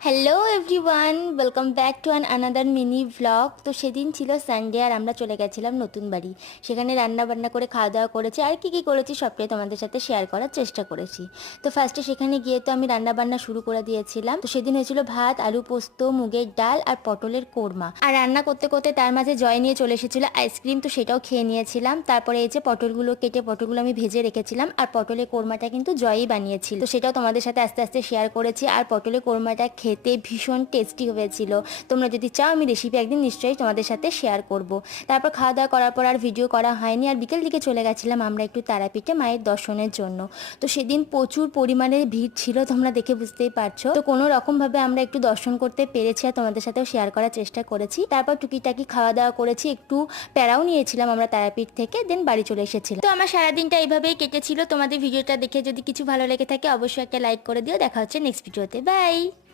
Hello everyone, welcome back to another mini vlog. তো সেদিন ছিল সানডে আর আমরা চলে গেছিলাম নতুন বাড়ি। সেখানে রান্না বান্না করে খাওয়া দাওয়া করেছি, আর কি করেছি সবটাই তোমাদের সাথে শেয়ার করার চেষ্টা করেছি। তো ফার্স্টে সেখানে গিয়ে তো আমি রান্না বান্না শুরু করে দিয়েছিলাম। তো সেদিন হয়েছিল ভাত, আলু পোস্ত, মুগের ডাল আর পটলের কোরমা। আর রান্না করতে করতে তার মাঝে জয় নিয়ে চলে এসেছিল আইসক্রিম, তো সেটাও খেয়ে নিয়েছিলাম। তারপরে এই যে পটলগুলো কেটে পটলগুলো আমি ভেজে রেখেছিলাম, আর পটলের কোরমাটা কিন্তু জয়ই বানিয়েছিল। তো সেটাও তোমাদের সাথে আস্তে আস্তে শেয়ার করেছি। আর পটলের কোরমাটা খেতে ভীষণ টেস্টি হয়েছিল। তোমরা যদি চাও আমি রেসিপি একদিন নিশ্চয়ই তোমাদের সাথে শেয়ার করব। তারপর খাওয়া দাওয়া করার পর আর ভিডিও করা হয়নি। আর বিকেল দিকে চলে গেছিলাম আমরা একটু তারাপীঠে মায়ের দর্শনের জন্য। তো সেদিন প্রচুর পরিমাণে ভিড় ছিল, তোমরা দেখে বুঝতেই পারছো। তো কোনো রকমভাবে আমরা একটু দর্শন করতে পেরেছি আর তোমাদের সাথেও শেয়ার করার চেষ্টা করেছি। তারপর টুকিটাকি খাওয়া দাওয়া করেছি, একটু প্যারাও নিয়েছিলাম আমরা তারাপীঠ থেকে, দেন বাড়ি চলে এসেছিলাম। তো আমার সারাদিনটা এইভাবেই কেটেছিল। তোমাদের ভিডিওটা দেখে যদি কিছু ভালো লেগে থাকে অবশ্যই একটা লাইক করে দিও। দেখা হচ্ছে নেক্সট ভিডিওতে, বাই।